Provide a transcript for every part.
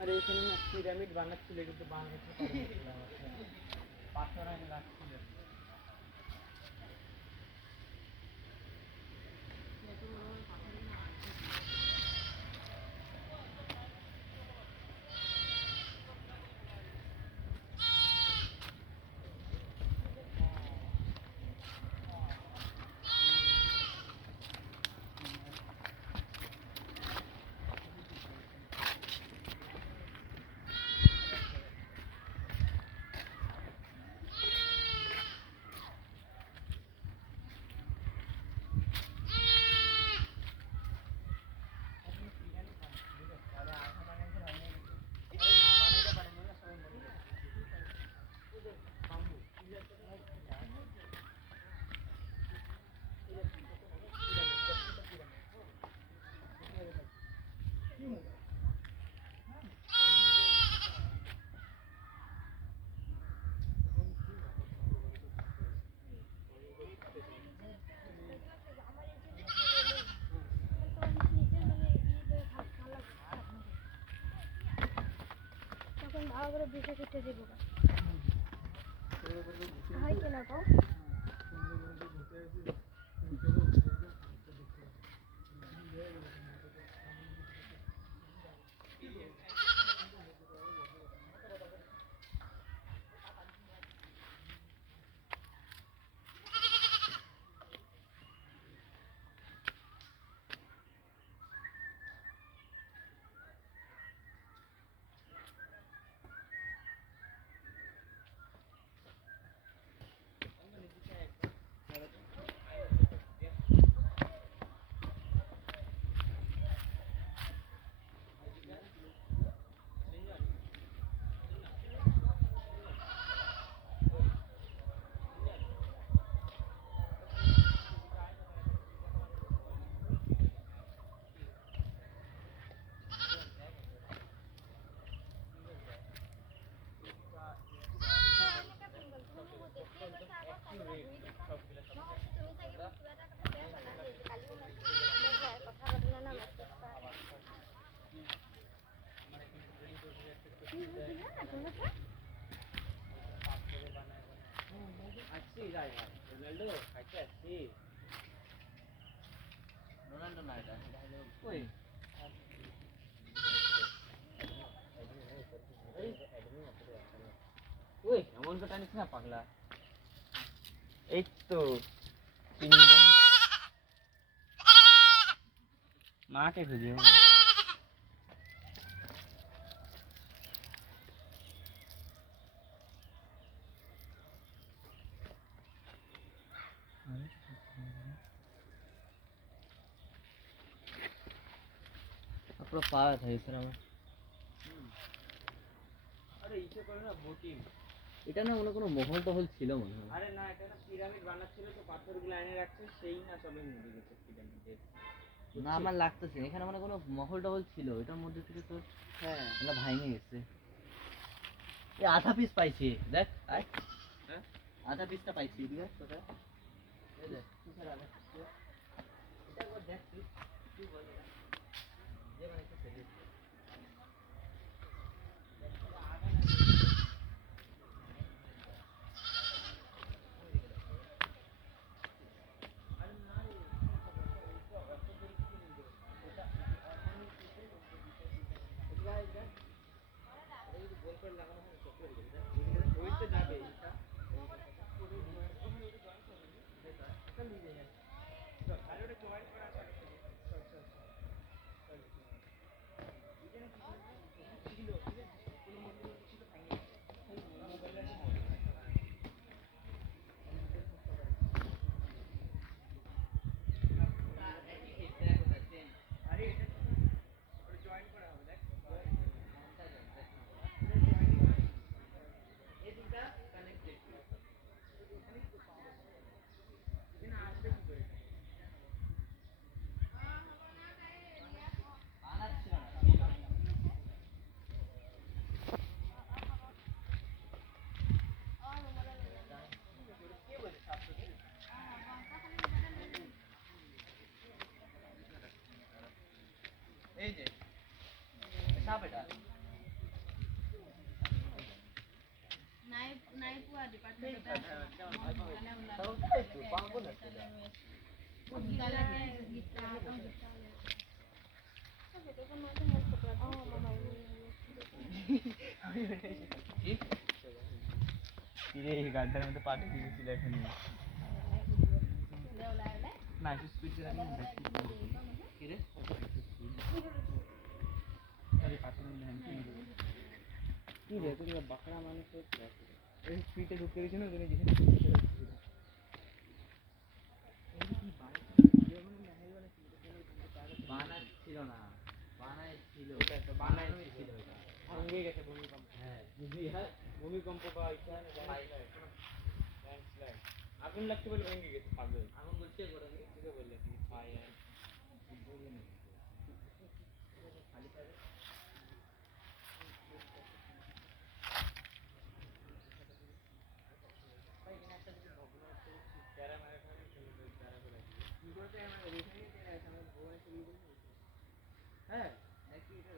আরে এখানে না পিরামিড বানাচ্ছিল কিন্তু বানাতে পারেনি পাথর এনে রাখছিল আবার বিশে কেটে দেবো হাই কেনা তো রোনাল্ডো না এটা ওই ওই এমন তো টানিস না পাগলা এই তো মাকে খুঁজে পুরো পা ব্যথা হয়েছে আমার আরে ইচ্ছে করে না বোটিং এটা না মনে কোনো মহল টহল ছিল মনে হয় আরে না এটা না পিরামিড বানাচ্ছিল তো পাথরগুলো এনে রাখছে সেই না সবে মুড়ে গেছে পিরামিডে না আমার লাগতেছে এখানে মানে কোনো মহল টহল ছিল এটার মধ্যে থেকে তো হ্যাঁ এটা ভাঙে গেছে এই আধা পিস পাইছি দেখ আয় হ্যাঁ আধা পিসটা পাইছি দেখ কোথায় এই দেখ কিসের আধা পিস এটা একবার দেখ তুই বল এটা যে মানে কি সেলিস তাও তাই তো, পাবো না সেটা। কি? কিরে এই গাড়িটার মধ্যে পাঠিয়ে দিয়েছিল এখন না একটু স্পিড দিয়ে রাখি না কি রে? কি রে তুই বাঁকড়া মানুষ এই স্পিডে ঢুকতে গেছি না ওখানে বানাই ছিল না, বানাই ছিল, বানাই ছিল এটা। ভেঙে গেছে ভূমিকম্প হ্যাঁ ভূমিকম্প বা আগুন লাগতে বলে ভেঙে গেছে পাগল এখন বলছে করে তোকে বললে কি ফায়ার খালি পাবে। হ্যাঁ নাকি এটা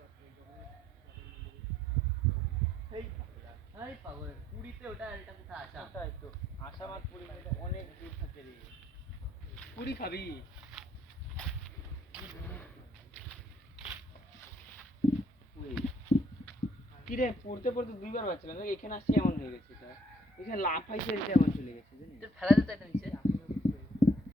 এই পাগল পুরীতে ওটা এটা কোথায় আসা? ওটাই তো আসাম আর পুরী মধ্যে অনেক দূর থাকে রে পুরী খাবি পুরী কি রে পড়তে পড়তে দুইবার বাঁচলাম এখানে আসছি এমন হয়ে গেছে এটা এখানে লাফাইছে এটা এমন চলে গেছে জানিস ফেলা যেত এটা নিচে